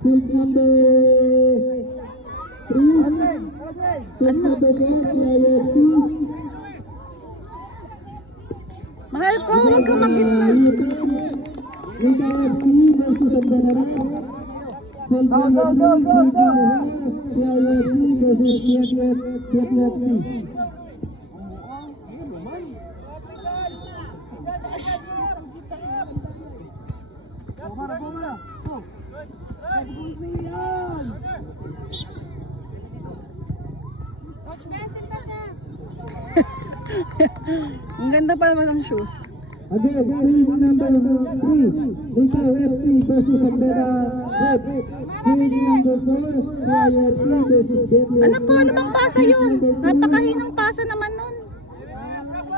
Field number 3. Field number 4, KIFC. Mahal ko, huwag kang mag-gitna. KIFC versus Andalaran. Field number 3, field number 4, KIFC versus KFC. Coach Benson ka siya. Ang ganda pa naman ng shoes. Again, field number 3, Licao FC versus Sambera Red. Field number 4, KIFC versus BFC. Anak ko, ano bang pasa yun? Napakahinang pasa naman nun.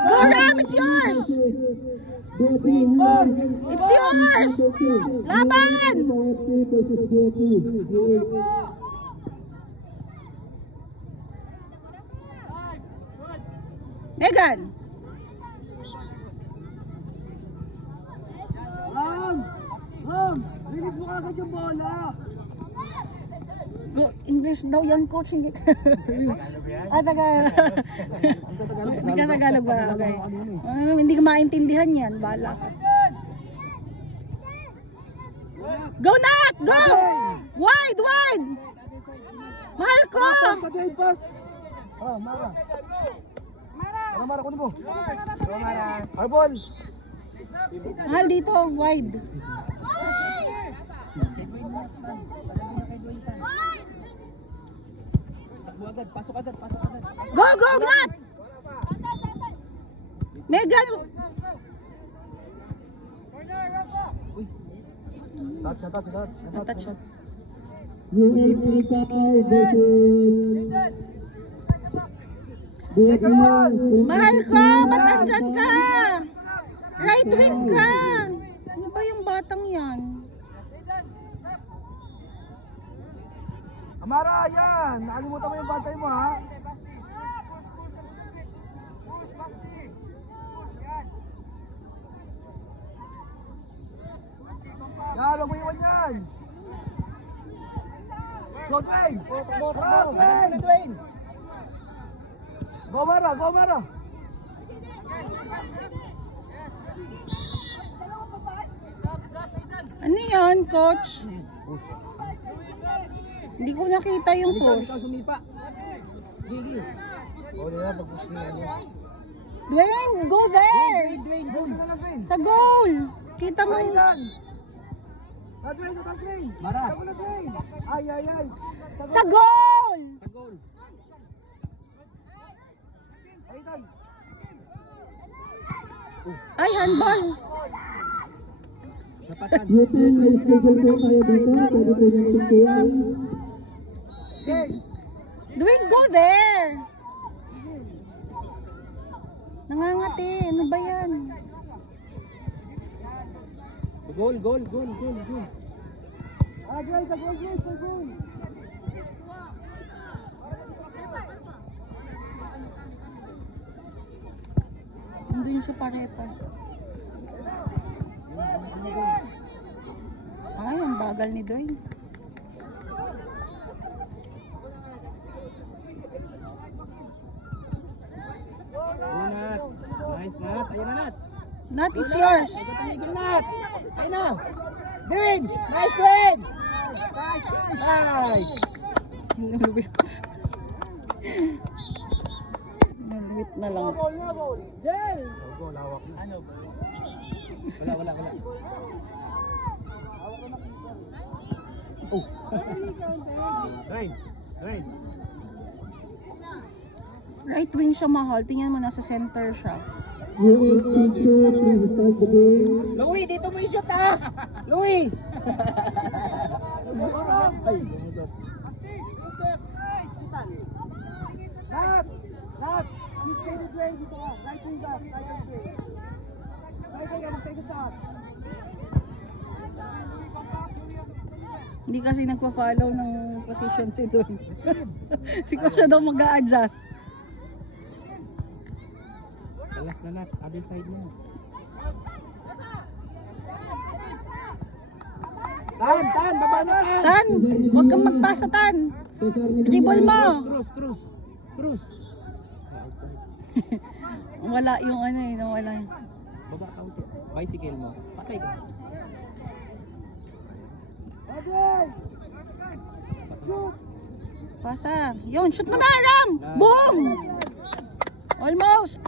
Go Ram, it's yours! It's yours! Laban! KIFC versus BFC. Megan! Release mo agad yung bola. Go, English daw yan, coach. Hindi Tagalog. Hindi ka Tagalog ba? Okay. Hindi ka maintindihan yan. Bala ka. Go Nat! Go! Wide! Wide! Mahal ko! Pass. Mara. Mara, kunin mo. Mara. Arbol. Mahal dito. Wide. Pasok agad. Go! Go! Nat! Megan! Touch shot. Unit Licao versus BFC. Mahal ko! Ba't nandyan ka? Right wing ka! Ano ba yung batang yan? Amara, yan! Nakalimutan mo yung bantay mo, ha? Yan, huwag mo iwan yan! Go, Dwayne! Dwayne! Go, Mara! Go, Mara! Ano yan, coach? Hindi ko nakita yung push. Sumipa! Gigi! O, nila, pag-push niya, ano? Dwayne, go there! Dwayne! Sa goal! Kita mo. Dwayne! Mara! Ay! Sa goal! Ay, handball. Newton, may schedule po tayo dito. Pwede po yung picturean. Dwayne, go there! Nangangati. Ano ba yan? Goal. Goal. Nandun siya parepa. Ay, ang bagal ni Dwayne. Nat. Nice, Nat. Ayun na, Nat. Nat, it's yours. Tumigil, Nat. Ayun na. Dwayne. Nice, Dwayne. Nice. Naluwit. Naluwit na lang. Jel. Ano? Wala. Oh. Right. Right wing siya, mahal. Tingnan mo, nasa center siya. Please start the game. Louie, dito mo yung shot, ha? Louie. Ay, Nat! You stay the way dito ka. Right wing back. Hindi kasi nagpa-follow ng position si Dwayne. Si Coach siya daw mag-a-adjust. Alas na, Nat. Other side mo. Tan, baba na tan. Tan, huwag kang magpasa, Tan. Cesar Dribble Medina. mo. Cruz. Wala yung ano eh, nawala. Baba counter. Bicycle mo. Patay ka. Pasa. Yun, shoot mo na, Ram! Boom! Almost.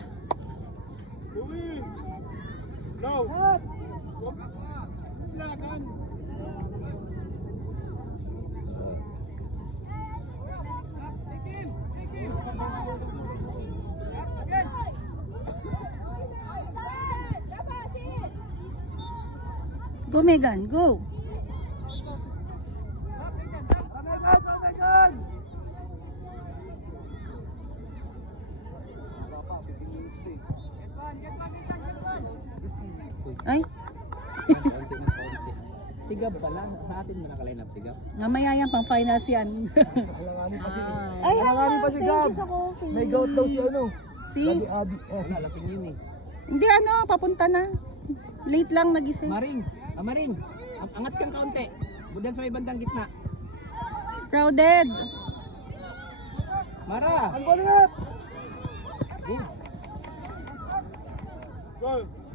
Go, Megan, go. Ay, Konti ng konti. Sigab pala. Sa atin mo nakaline up sigab. mamaya yan, pang finals yan. Ay, thank you sa coffee. May gout daw si ano. Si? Abi. Wala, lasing yun eh. Hindi ano, papunta na. Late lang nagising. Maring. Maring. Angat kang kaunti. Budan sa may bandang gitna. Crowded. Mara.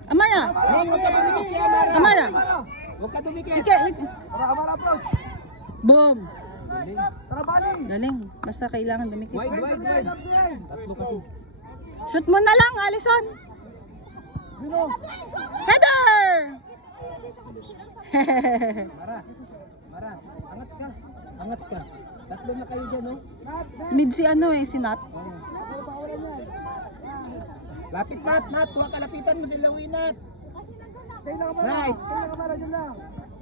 Amaya. Neng, huwag ka dumikit kaya Mara. Amara. Huwag ka dumikit. Kamara approach. Boom. Galing. Tara bali. Galing. Basta kailangan dumikit. Wide. Tatlo kasi. Shoot mo na lang, Alison. Header! Mara. Angat ka. Tatlo na kayo dyan, oh. Mid si ano eh, si Nat. Lapit Nat. Huwag kalapitan mo sila, Winat. Nice.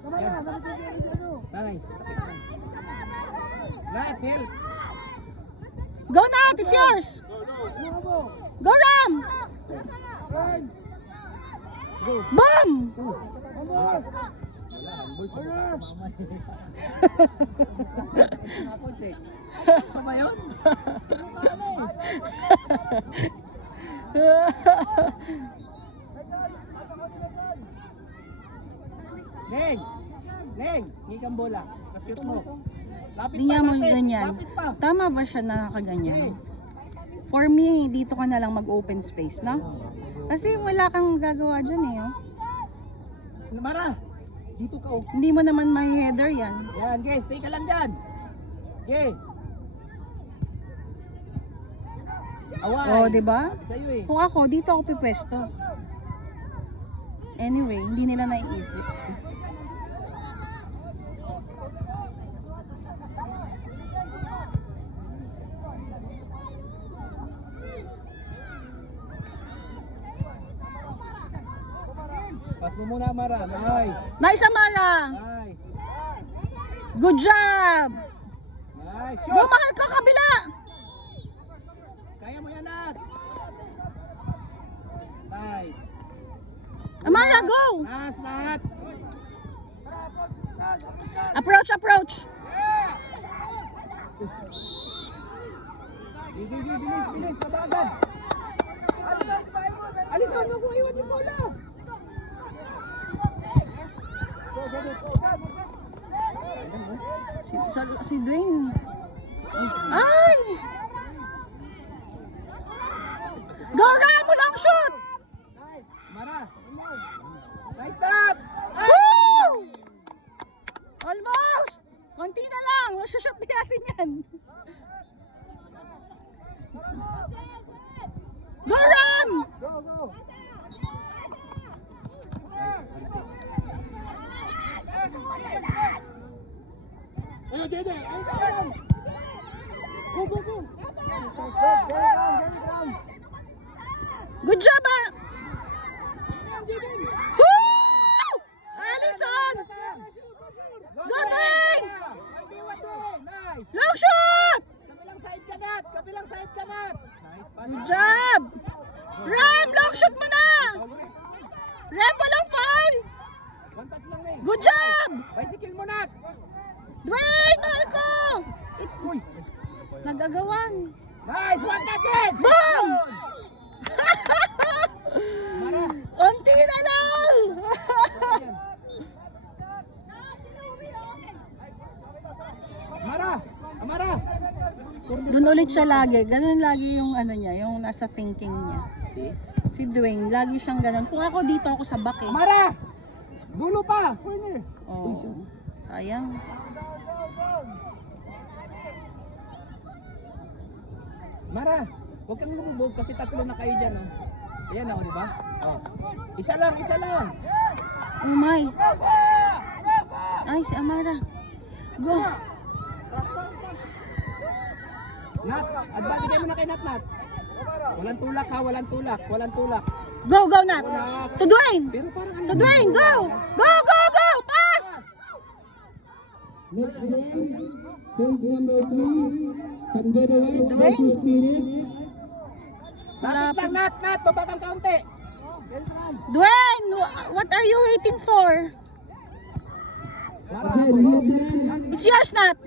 Yan. Nice. Nat, help. Go Nat, it's yours. Go Ram! Boom! Wala, handball sa mukha. Ako, check. Ano ba yun? Neng, ngikang bola. Kashoot mo. Lapit Hindi niya mo lapit. ganyan. Lapit pa. Tama ba siya na nakaganyan? For me, dito ka na lang mag-open space, no? Kasi wala kang gagawa dyan eh. Oh. Mara, dito ka, oh. Hindi mo naman may header yan. Yan, guys, stay ka lang dyan. Okay. Away. Oh, di ba? Sa'yo eh. Kung ako, dito ako pipwesto. Anyway, hindi nila naiisip. Pass mo muna, Mara. Nice. Nice, Amara! Nice. Good job! Nice. Go, Shoot. mahal ka kabila! Kaya mo yan, Nat. Nice. Amara, go! Nice, Nat. Approach! Bilis. Kabagan. Alisan mo kung iwan yung bola. Si Dwayne. Ay! Go, Ram! Walang shoot! Mara. Nice stop. Woo! Almost! Konti na lang. Masushoot din natin yan. Go, Ram! Good job, ah! Woo! Alison! Go, Dwayne! Nice. Long shot! Kabilang side ka, Nat. Nice pass. Good job! Ram, long shot mo na! Ram, walang foul! One touch lang, Neng. Good job! Bicycle mo, Nat. Dwayne, mahal ko! Uy, nagagawan. Nice, one touch it. Boom! Mara. Unti na lang! Doon ulit siya lagi. Ganun lagi yung ano niya, yung nasa thinking niya. See? Si Dwayne, lagi siyang ganun. Kung ako dito ako sa back eh. Mara! Dulo pa! Corner! Oh, sayang. Mara! Huwag kang lumubog kasi tatlo na kayo dyan. Oh. Ayan ako, di ba? Oh. Isa lang, isa lang! Oh my. Ay, si Amara. Go. Nat, advantage mo na kay Nat. Walang tulak ha, walang tulak, walang tulak. Go, go, Nat. To Dwayne. Pero parang To Dwayne, go. Go, go, go. Pass. Next game, field number 3, San Beda White Dwayne? versus Phoenix. Lapit lang, Nat, babatang kaunti. Dwayne, what are you waiting for? Again, Hilton. It's yours, Nat.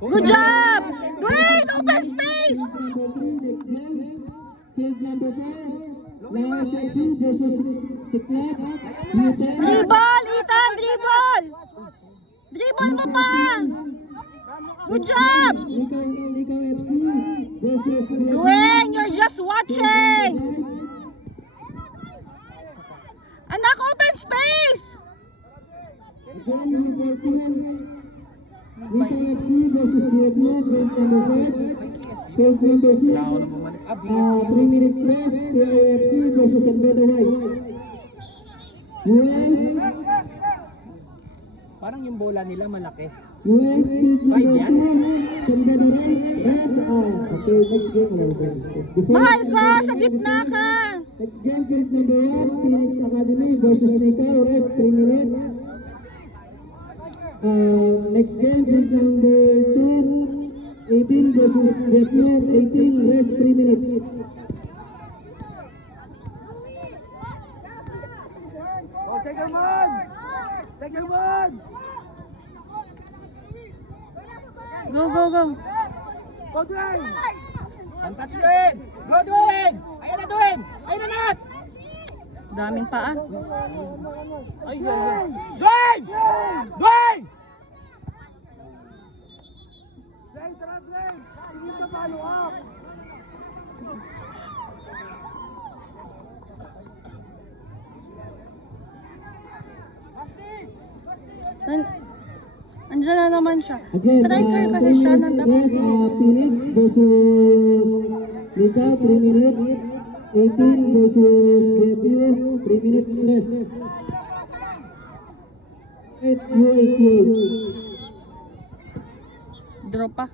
Good job. Dwayne, open space. Number 3, next game, field number 4, Laos FC versus Siklab. Hilton. Dribble, Ethan, dribble. Dribble mo pa. Good job. Nico FC versus Dwayne, you're just watching. Anak, open space. Again, number 14, Nico FC versus Pueblo, field number 5. Field number 6, 3 minutes rest, TRFC versus San Beda White. White, Parang yung bola nila malaki. White, field number 2, San Beda White, red. Okay, next game. Mahal ko, sa gitna ka. Next game, field number 1, Phoenix Academy versus Nico, rest 3 minutes. Next game, field number 2, 18 versus Vietnam, 18, rest 3 minutes. Oh, take your man! Take your man! Go, go, go. Go, Dwayne! Untouch Dwayne! Go, Dwayne! Ayan na, Dwayne! Ayan na, Nat! Daming paa. Ay, Dwayne! Dwayne! Dwayne! Dwayne, tara, Dwayne! Tingin sa follow up! Andiyan na naman siya. Again, Striker kasi siya ng dapat. Phoenix versus Nico, 3 minutes. 18 versus Grevio, 3 minutes rest. 8 Drop pa.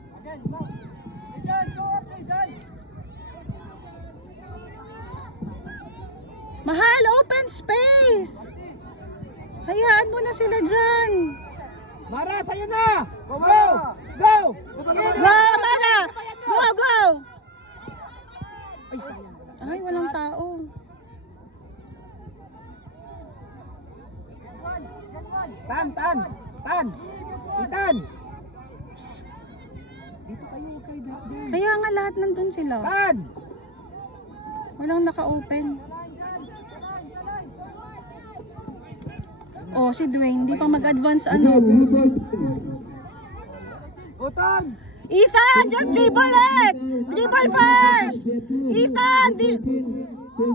Mahal, open space. Hayaan mo na sila dyan. Mara, sa'yo na! Go! Go! Go, Amara! Go, go! Ay, walang tao. Tan! Tan! Itan! Dito kayo, okay, Dwayne. Kaya nga lahat nandun sila. Tan! Walang naka-open. Oh, si Dwayne, di pa mag-advance ano. Utan! Ethan, just dribble it! Dribble first! Ethan! Field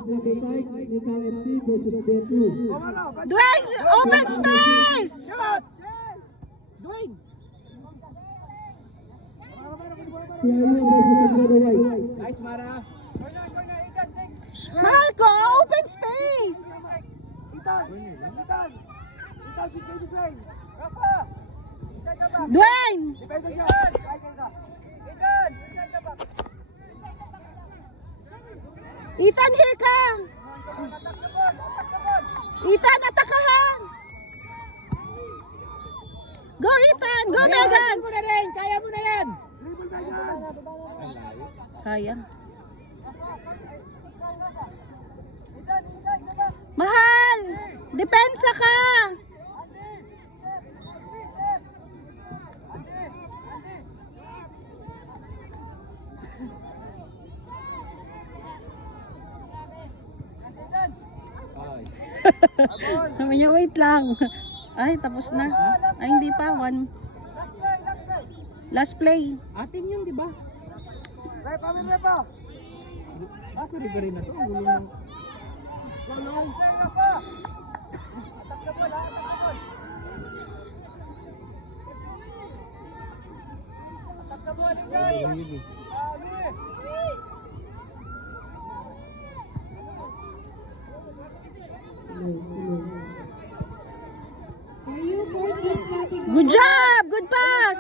number 5, Nico FC versus Grevio. Dwayne, open space! Shot! Dwayne! TRU versus San Beda White. Nice, Mara! Mahal ko, open space! Dwayne! Ethan, here ka! Ethan, atakahan! Go, Ethan! Go, Megan! Kaya mo na rin! Kaya mo na yan! Sayang. Mahal! Depensa ka! Sabi niya, wait lang. Ay, tapos na. Ay, hindi pa. Last play. Atin yun, di ba? Kaso referee na to, ang gulo ng... Good job! Good pass!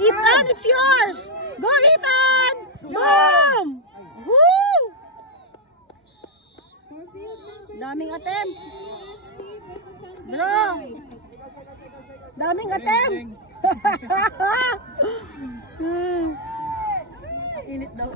Ethan, it's yours! Go, Ethan! Boom! Woo! Daming attempt. Draw! Daming attempt. Init daw.